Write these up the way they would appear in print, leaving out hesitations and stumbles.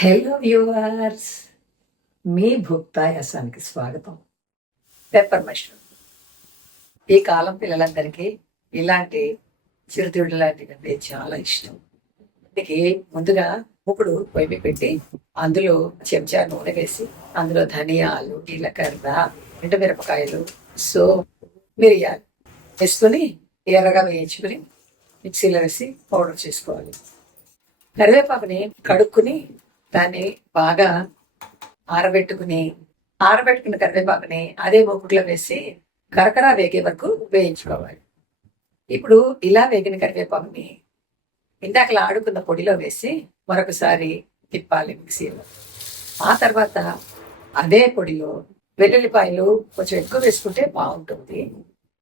Hello viewers, మీ భుక్తాయాసానికి స్వాగతం. Pepper mushroom ఈ కాలం పిల్లలందరికీ ఇలాంటి చిరుతిళ్ళు లాంటివి అంటే చాలా ఇష్టం. దీనికి ముందుగా ఇప్పుడు పొయ్యి పెట్టి అందులో చెంచా నూనె వేసి అందులో ధనియాలు, జీలకర్ర, ఎండుమిరపకాయలు, సోపు, మిరియాలు వేసుకొని ఎర్రగా వేయించుకుని మిక్సీలో వేసి పౌడర్ చేసుకోవాలి. కరివేపాకుని కడుక్కుని దాన్ని బాగా ఆరబెట్టుకున్న కరివేపాకుని అదే మూకుట్లో వేసి కరకరా వేగే వరకు వేయించుకోవాలి. ఇప్పుడు ఇలా వేగిన కరివేపాకుని ఇందాకలా ఆడుకున్న పొడిలో వేసి మరొకసారి తిప్పాలి మిక్సీలో. ఆ తర్వాత అదే పొడిలో వెల్లుల్లిపాయలు కొంచెం ఎక్కువ వేసుకుంటే బాగుంటుంది.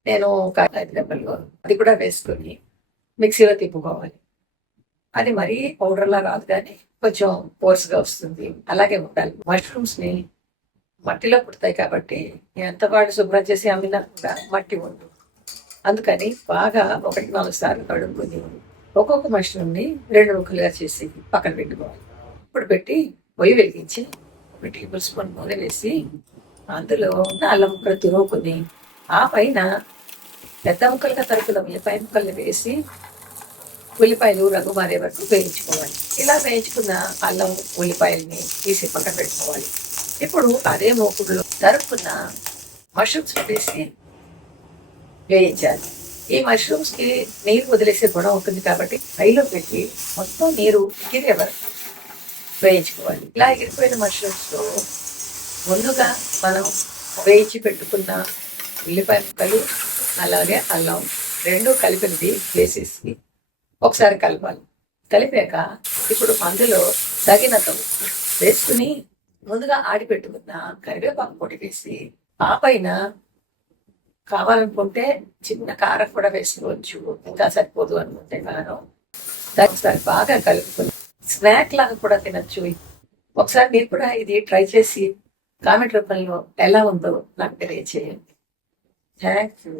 నేను ఒక 5 రెబ్బలు అది కూడా వేసుకొని మిక్సీలో తిప్పుకోవాలి. అది మరీ పౌడర్లా రాదు, కానీ కొంచెం పోర్స్గా వస్తుంది. అలాగే ఉండాలి. మష్రూమ్స్ ని మట్టిలో పుడతాయి కాబట్టి ఎంత వాడు శుభ్రం చేసి అమ్మినా కూడా మట్టి ఉంటుంది. అందుకని బాగా 1-4 సార్లు కడుక్కొని ఒక్కొక్క మష్రూమ్ ని 2 ముక్కలుగా చేసి పక్కన పెట్టుకోవాలి. ఇప్పుడు పెట్టి పొయ్యి వెలిగించి 1 టేబుల్ స్పూన్ నూనె వేసి అందులో అల్లం ముక్కలు తురుముకొని ఆ పైన పెద్ద ముక్కలుగా తరుపుల ఉల్లిపాయ ముక్కల్ని వేసి ఉల్లిపాయలు రంగు మారే వరకు వేయించుకోవాలి. ఇలా వేయించుకున్న అల్లం ఉల్లిపాయల్ని తీసి పక్కన పెట్టుకోవాలి. ఇప్పుడు అదే మూకుడులో తరుపున మష్రూమ్స్ వేసి వేయించాలి. ఈ మష్రూమ్స్ కి నీరు వదిలేసే గుణం ఉంటుంది కాబట్టి హైలో పెట్టి మొత్తం నీరు ఎగిరే వరకు వేయించుకోవాలి. ఇలా ఎగిరిపోయిన మష్రూమ్స్ లో ముందుగా మనం వేయించి పెట్టుకున్న ఉల్లిపాయ ముక్కలు అలాగే అల్లం 2 కలిపినది వేసేసి ఒకసారి కలపాలి. కలిపాక ఇప్పుడు అందులో తగినంత వేసుకుని ముందుగా ఆడిపెట్టుకున్న కరివేపాకు పొడి వేసి ఆ పైన కావాలనుకుంటే చిన్న కారం కూడా వేసుకోవచ్చు. ఇంకా సరిపోదు అనుకుంటే కారం ఒకసారి బాగా కలుపుకొని స్నాక్ లాగా కూడా తినచ్చు. ఒకసారి మీరు కూడా ఇది ట్రై చేసి కామెంట్ రూపంలో ఎలా ఉందో నాకు తెలియజేయండి. Thank you.